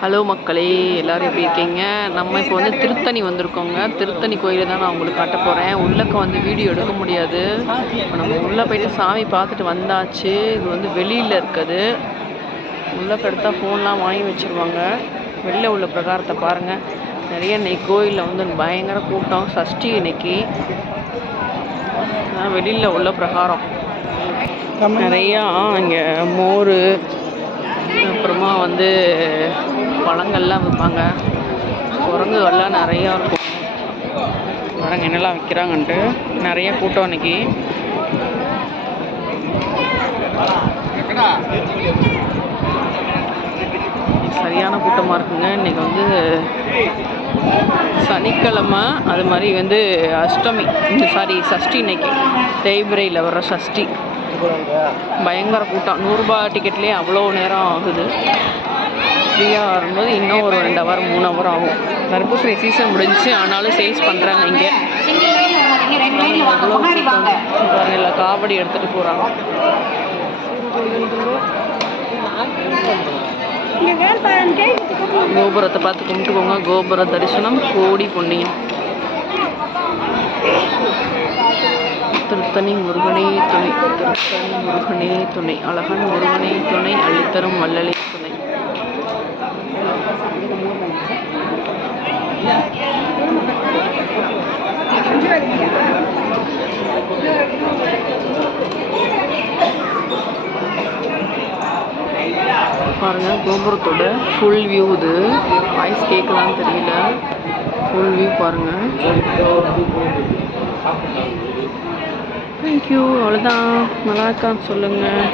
Hello மக்களே எல்லோரும் எப்படி இருக்கீங்க? நம்ம இப்போ வந்து திருத்தணி வந்திருக்கோங்க. திருத்தணி கோயிலை தான் நான் உங்களுக்கு காட்ட போகிறேன் உள்ளக்க வந்து வீடியோ எடுக்க முடியாது. இப்போ நம்ம உள்ளே போயிட்டு சாமி பார்த்துட்டு வந்தாச்சு. இது வந்து வெளியில் இருக்குது. உள்ளக்க எடுத்தால் ஃபோன்லாம் வாங்கி வச்சுருவாங்க. வெளில உள்ள பிரகாரத்தை பாருங்கள் நிறைய இன்னைக்கு கோயிலில் வந்து பயங்கர கூட்டம். சஷ்டி இன்னைக்கு. வெளியில் உள்ள பிரகாரம். நிறையா இங்கே மோர் அப்புறமா வந்து பழங்கள்லாம் விற்பாங்க. குரங்குகள்லாம் நிறையா இருக்கும். பாருங்க என்னெல்லாம் விற்கிறாங்கன்ட்டு. நிறைய கூட்டம் இன்னைக்கு. சரியான கூட்டமாக இருக்குங்க. இன்னைக்கு வந்து சனிக்கிழமை அது மாதிரி வந்து அஷ்டமி. சாரி சஷ்டி இன்னைக்கு. தேய்பிரையில் வர்ற சஷ்டி. பயங்கர கூட்டம். நூறுரூபா டிக்கெட்லேயே அவ்வளோ நேரம் ஆகுது. ஃப்ரீயாக வரும்போது இன்னும் ஒரு ரெண்டு ஹவர் மூணு ஹவர் ஆகும். தர்பூசணி சீசன் முடிஞ்சுச்சு ஆனாலும் சேல்ஸ் பண்ணுறாங்க இங்கே. எவ்வளோ இல்லை காவடி எடுத்துகிட்டு போகிறாங்க கோபுரத்தை பார்த்து கும்பிட்டுக்கோங்க. கோபுர தரிசனம் கோடி பொன்னியம் திருத்தணி முருகனே துணை திருத்தணி முருகனே துணை. அழகன் முருகனே துணை அள்ளித்தரும் வள்ளலே. பாருங்கள் பாருங்க கோபுரத்தோட ஃபுல் வியூ இது. வாய்ஸ் கேட்கலான்னு தெரியல. ஃபுல் வியூ பாருங்க. தேங்க்யூ அவ்வளோதான் நல்லா இருக்கான்னு சொல்லுங்கள்